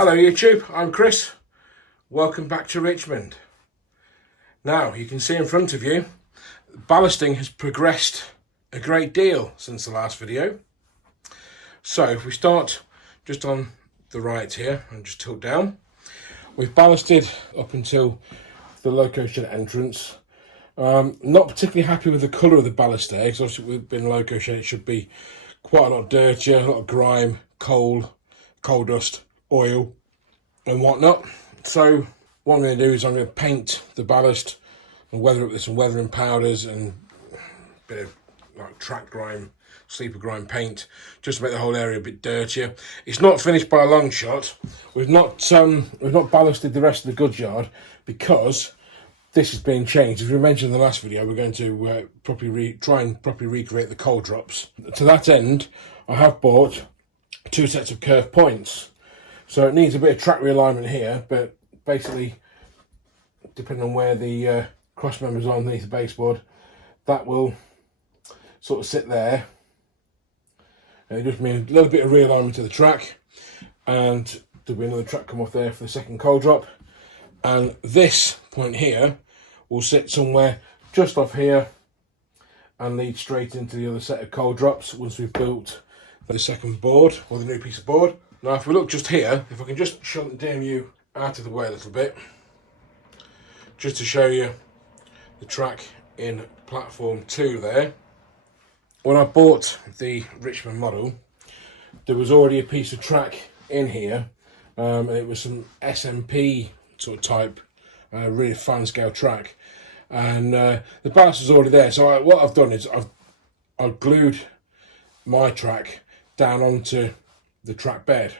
Hello YouTube, I'm Chris. Welcome back to Richmond. Now you can see in front of you, ballasting has progressed a great deal since the last video. So if we start just on the right here and just tilt down, we've ballasted up until the loco shed entrance. Not particularly happy with the colour of the ballast there, because obviously we've been loco shed, it should be quite a lot dirtier, a lot of grime, coal dust, oil and whatnot. So what I'm going to do is I'm going to paint the ballast and weather it with some weathering powders and a bit of like track grime, sleeper grime paint, just to make the whole area a bit dirtier. It's not finished by a long shot. We've not ballasted the rest of the goods yard because this is being changed. As we mentioned in the last video, we're going to try and properly recreate the coal drops. To that end, I have bought 2 sets of curved points. So it needs a bit of track realignment here, but basically, depending on where the cross members are underneath the baseboard, that will sort of sit there. And it just means a little bit of realignment to the track, and there'll be another track come off there for the second coal drop. And this point here will sit somewhere just off here and lead straight into the other set of coal drops once we've built the second board, or the new piece of board. Now if we look just here, if I can just shunt the DMU out of the way a little bit, just to show you the track in platform 2 there. When I bought the Richmond model, there was already a piece of track in here, and it was some SMP sort of type, really fine scale track, and the ballast was already there. So what I've done is I've glued my track down onto the track bed,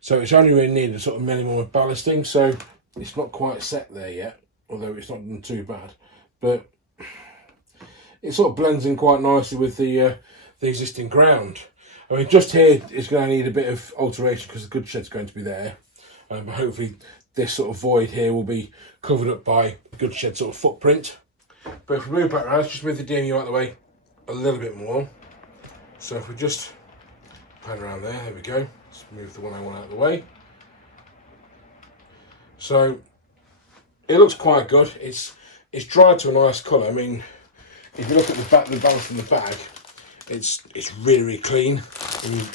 so it's only really needed a sort of minimum of ballasting. So it's not quite set there yet, although it's not done too bad, but it sort of blends in quite nicely with the existing ground. I mean, just here is going to need a bit of alteration because the goods shed's going to be there, but hopefully this sort of void here will be covered up by the goods shed sort of footprint. But if we move back around, let's just move the DMU out of the way a little bit more. So if we just pan around there we go. Let's move the one I want out of the way. So it looks quite good. It's dried to a nice colour. I mean, if you look at the ballast in the bag, it's really clean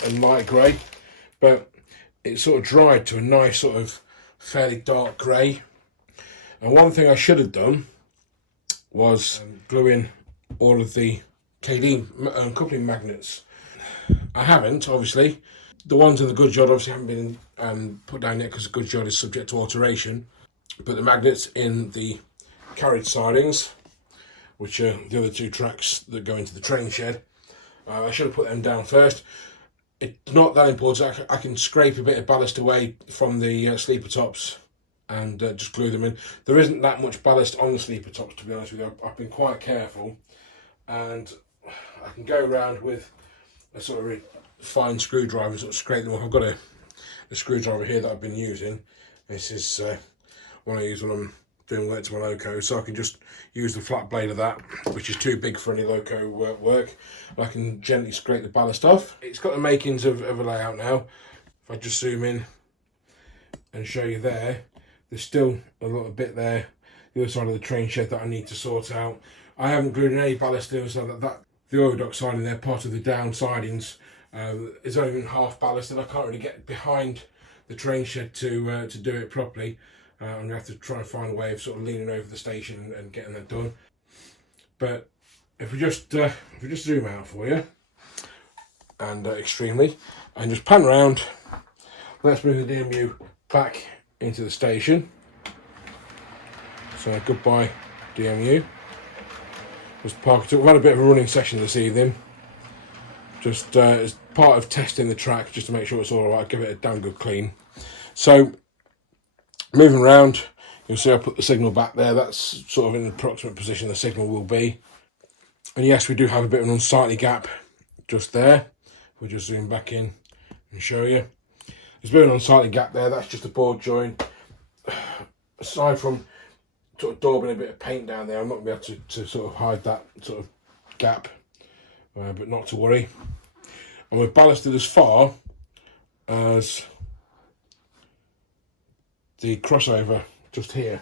and light grey, but it's sort of dried to a nice sort of fairly dark grey. And one thing I should have done was glue in all of the KD coupling magnets. I haven't, obviously. The ones in the goods yard obviously haven't been put down yet because the goods yard is subject to alteration. But the magnets in the carriage sidings, which are the other 2 tracks that go into the train shed, I should have put them down first. It's not that important. I can scrape a bit of ballast away from the sleeper tops and just glue them in. There isn't that much ballast on the sleeper tops, to be honest with you. I've been quite careful, and I can go around with a sort of really fine screwdriver and sort of scrape them off. I've got a screwdriver here that I've been using. This is one I use when I'm doing work to my loco, so I can just use the flat blade of that, which is too big for any loco work. I can gently scrape the ballast off. It's got the makings of a layout now. If I just zoom in and show you there, there's still a little bit there, the other side of the train shed, that I need to sort out. I haven't glued in any ballast there, so that the oil dock siding there, part of the down sidings, is only even half ballasted. I can't really get behind the train shed to do it properly. I'm going to have to try and find a way of sort of leaning over the station and getting that done. But if we just zoom out for you, and extremely, and just pan around, let's move the DMU back into the station. So goodbye DMU. Just park it up. We've had a bit of a running session this evening, just as part of testing the track, just to make sure it's all right. Give it a damn good clean. So moving around, you'll see I put the signal back there. That's sort of in the approximate position the signal will be. And yes, we do have a bit of an unsightly gap just there. We'll just zoom back in and show you. There's a bit of an unsightly gap there. That's just a board joint. Aside from sort of daubing a bit of paint down there, I'm not going to be able to sort of hide that sort of gap, but not to worry. And we've ballasted as far as the crossover just here,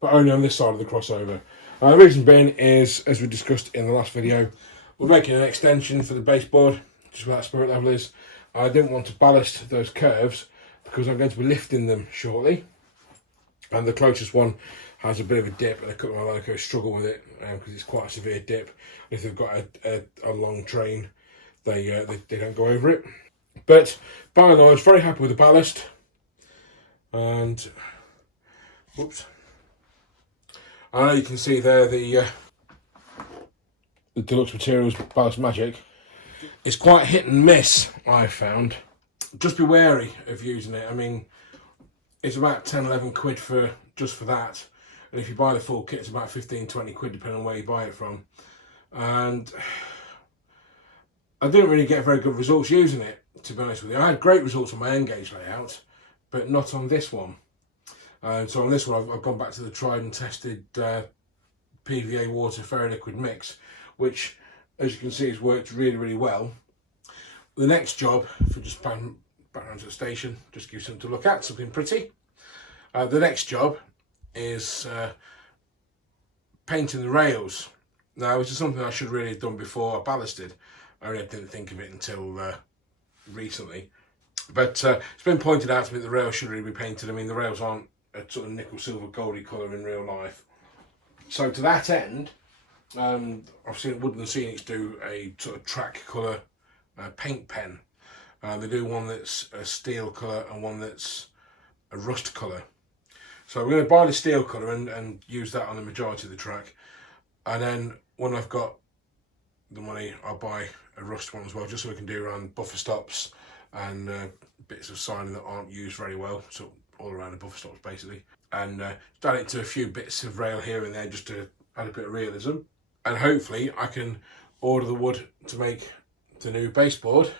but only on this side of the crossover. The reason being is, as we discussed in the last video, we're making an extension for the baseboard, just where that spirit level is. I didn't want to ballast those curves because I'm going to be lifting them shortly, and the closest one has a bit of a dip, and a couple of my Monaco struggle with it because it's quite a severe dip. If they've got a long train, they don't go over it. But by and large, very happy with the ballast. And whoops, I know you can see there the Deluxe Materials Ballast Magic. It's quite hit and miss, I've found. Just be wary of using it. I mean, it's about 10-11 quid for just for that, and if you buy the full kit, it's about 15-20 quid depending on where you buy it from. And I didn't really get very good results using it, to be honest with you. I had great results on my N gauge layout, but not on this one. So on this one, I've gone back to the tried and tested PVA water ferroliquid mix, which, as you can see, has worked really, really well. The next job, for just back around to the station, just give you something to look at, something pretty. The next job is painting the rails. Now, this is something I should really have done before I ballasted. I really didn't think of it until recently. But it's been pointed out to me that the rails should really be painted. I mean, the rails aren't a sort of nickel silver goldy colour in real life. So to that end, I've seen Wood and Scenics do a sort of track colour paint pen. They do one that's a steel colour and one that's a rust colour. So I'm going to buy the steel colour and use that on the majority of the track. And then when I've got the money, I'll buy a rust one as well, just so we can do around buffer stops and bits of siding that aren't used very well, so all around the buffer stops basically. And add it to a few bits of rail here and there just to add a bit of realism. And hopefully I can order the wood to make the new baseboard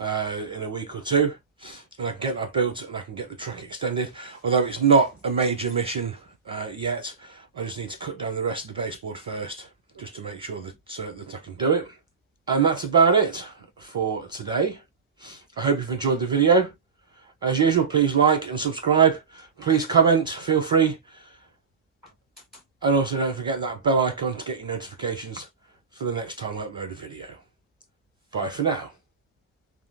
in a week or two, and I can get that built and I can get the truck extended. Although it's not a major mission yet, I just need to cut down the rest of the baseboard first, just to make sure that I can do it. And that's about it for today. I hope you've enjoyed the video. As usual, please like and subscribe. Please comment, feel free. And also don't forget that bell icon to get your notifications for the next time I upload a video. Bye for now.